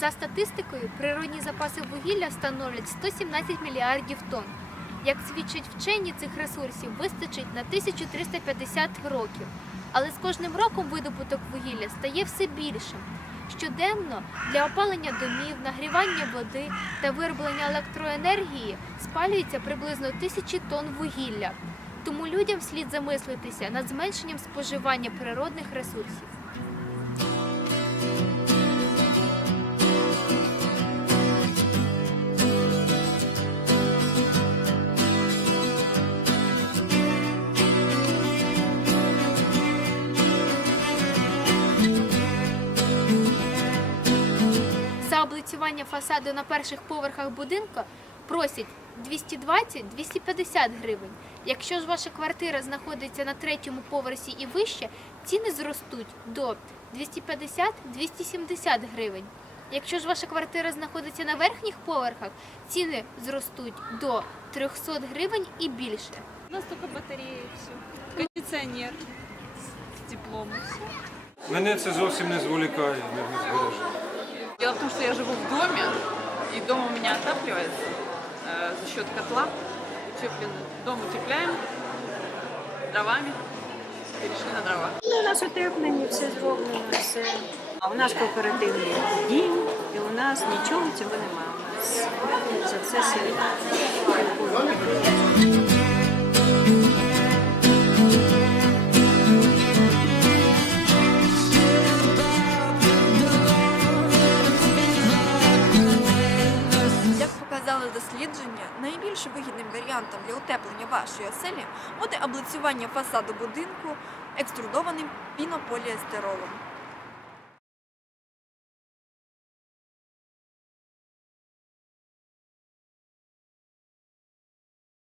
За статистикою, природні запаси вугілля становлять 117 мільярдів тонн. Як свідчать вчені, цих ресурсів вистачить на 1350 років. Але з кожним роком видобуток вугілля стає все більшим. Щоденно для опалення домів, нагрівання води та вироблення електроенергії спалюється приблизно тисячі тонн вугілля. Тому людям слід замислитися над зменшенням споживання природних ресурсів. Облицювання фасаду на перших поверхах будинку просять 220-250 гривень. Якщо ж ваша квартира знаходиться на третьому поверсі і вище, ціни зростуть до 250-270 гривень. Якщо ж ваша квартира знаходиться на верхніх поверхах, ціни зростуть до 300 гривень і більше. У нас только батареи и все. Кондиционер с теплом. Мене це зовсім не зволікає, не збереження. Дело в том, что я живу в доме, и дом у меня отапливается э, за счет котла. Утеплен, Дом утепляем дровами. Перешли на дрова. Ну, у нас утеплені, все зроблено, все. А у нас кооперативний дім, і у нас нічого цього немає. У нас за все село. Найбільш вигідним варіантом для утеплення вашої оселі буде облицювання фасаду будинку екструдованим пінополіестеролом.